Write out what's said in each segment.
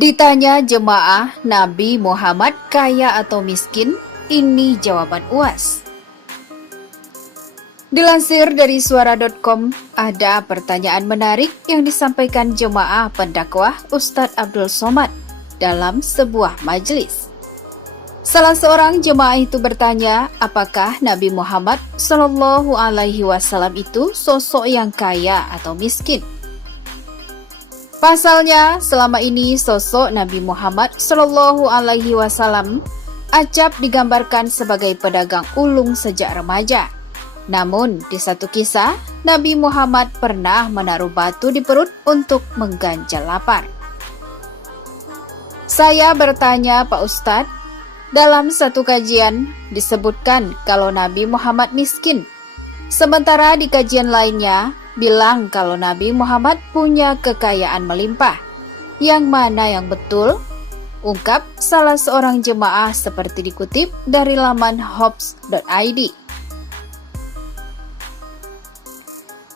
Ditanya jemaah, Nabi Muhammad kaya atau miskin? Ini jawaban UAS. Dilansir dari suara.com, ada pertanyaan menarik yang disampaikan jemaah pendakwah Ustadz Abdul Somad dalam sebuah majelis. Salah seorang jemaah itu bertanya, apakah Nabi Muhammad SAW itu sosok yang kaya atau miskin? Pasalnya, selama ini sosok Nabi Muhammad SAW acap digambarkan sebagai pedagang ulung sejak remaja. Namun, di satu kisah, Nabi Muhammad pernah menaruh batu di perut untuk mengganjal lapar. Saya bertanya, Pak Ustadz, dalam satu kajian disebutkan kalau Nabi Muhammad miskin. Sementara di kajian lainnya, bilang kalau Nabi Muhammad punya kekayaan melimpah. Yang mana yang betul? Ungkap salah seorang jemaah seperti dikutip dari laman hops.id.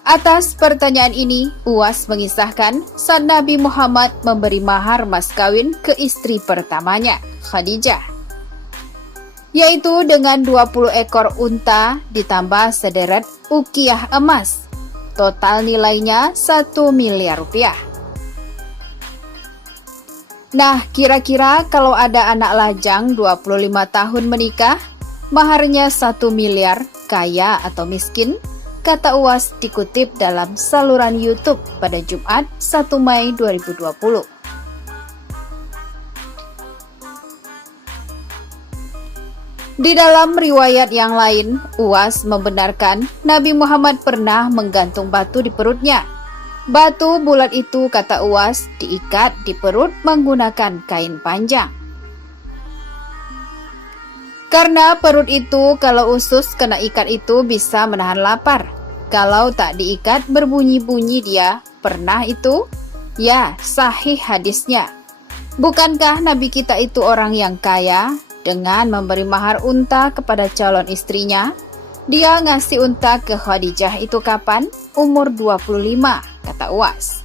Atas pertanyaan ini, UAS mengisahkan saat Nabi Muhammad memberi mahar mas kawin ke istri pertamanya, Khadijah, yaitu dengan 20 ekor unta ditambah sederet ukiah emas. Total nilainya 1 miliar rupiah. Nah, kira-kira kalau ada anak lajang 25 tahun menikah, maharnya 1 miliar, kaya atau miskin? Kata UAS dikutip dalam saluran YouTube pada Jumat 1 Mei 2020. Di dalam riwayat yang lain, UAS membenarkan Nabi Muhammad pernah menggantung batu di perutnya. Batu bulat itu, kata UAS, diikat di perut menggunakan kain panjang. Karena perut itu kalau usus kena ikat itu bisa menahan lapar. Kalau tak diikat berbunyi-bunyi dia. Pernah itu? Ya, sahih hadisnya. Bukankah Nabi kita itu orang yang kaya? Dengan memberi mahar unta kepada calon istrinya, dia ngasih unta ke Khadijah itu kapan? Umur 25, kata UAS.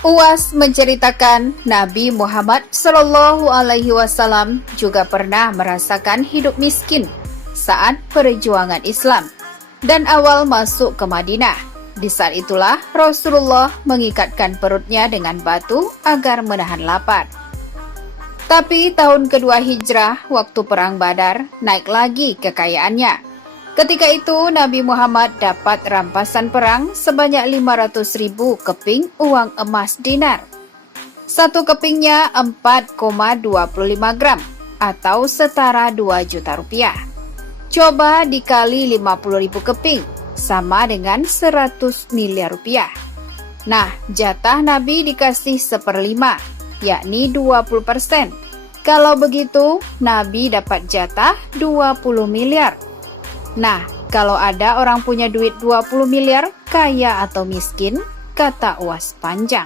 UAS menceritakan Nabi Muhammad SAW juga pernah merasakan hidup miskin saat perjuangan Islam dan awal masuk ke Madinah. Di saat itulah Rasulullah mengikatkan perutnya dengan batu agar menahan lapar. Tapi tahun kedua hijrah, waktu perang Badar, naik lagi kekayaannya. Ketika itu Nabi Muhammad dapat rampasan perang sebanyak 500.000 keping uang emas dinar. Satu kepingnya 4,25 gram atau setara 2 juta rupiah. Coba dikali 50.000 keping, sama dengan 100 miliar rupiah. Nah, jatah Nabi dikasih 1/5, yakni 20%. Kalau begitu, Nabi dapat jatah 20 miliar. Nah, kalau ada orang punya duit 20 miliar, kaya atau miskin? Kata UAS panjang.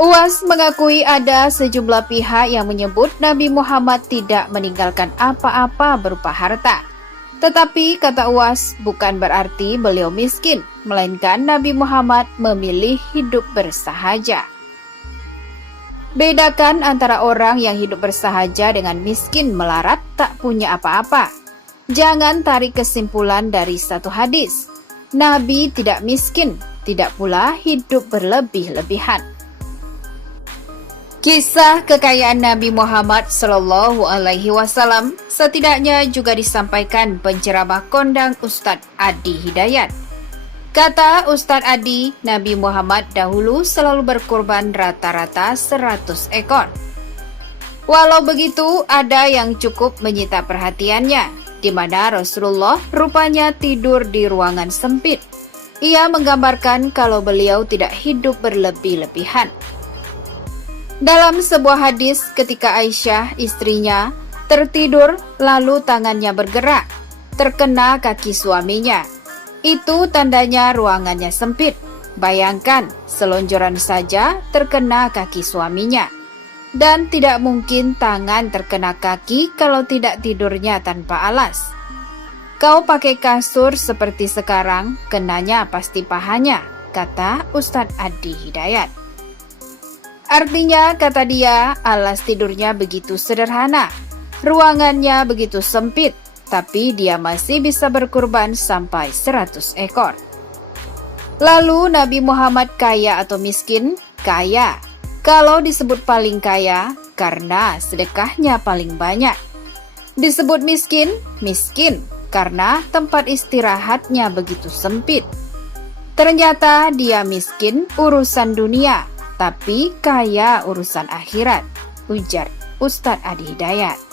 UAS mengakui ada sejumlah pihak yang menyebut Nabi Muhammad tidak meninggalkan apa-apa berupa harta. Tetapi, kata UAS, bukan berarti beliau miskin, melainkan Nabi Muhammad memilih hidup bersahaja. Bedakan antara orang yang hidup bersahaja dengan miskin melarat tak punya apa-apa. Jangan tarik kesimpulan dari satu hadis. Nabi tidak miskin, tidak pula hidup berlebih-lebihan. Kisah kekayaan Nabi Muhammad SAW setidaknya juga disampaikan penceramah kondang Ustadz Adi Hidayat. Kata Ustadz Adi, Nabi Muhammad dahulu selalu berkorban rata-rata 100 ekor. Walau begitu, ada yang cukup menyita perhatiannya, di mana Rasulullah rupanya tidur di ruangan sempit. Ia menggambarkan kalau beliau tidak hidup berlebih-lebihan. Dalam sebuah hadis, ketika Aisyah, istrinya, tertidur lalu tangannya bergerak, terkena kaki suaminya. Itu tandanya ruangannya sempit. Bayangkan, selonjoran saja terkena kaki suaminya. Dan tidak mungkin tangan terkena kaki kalau tidak tidurnya tanpa alas. Kau pakai kasur seperti sekarang, kenanya pasti pahanya, kata Ustadz Adi Hidayat. Artinya, kata dia, alas tidurnya begitu sederhana, ruangannya begitu sempit, tapi dia masih bisa berkurban sampai 100 ekor. Lalu Nabi Muhammad kaya atau miskin? Kaya. Kalau disebut paling kaya, karena sedekahnya paling banyak. Disebut miskin? Miskin, karena tempat istirahatnya begitu sempit. Ternyata dia miskin urusan dunia, tapi kaya urusan akhirat, ujar Ustadz Adi Hidayat.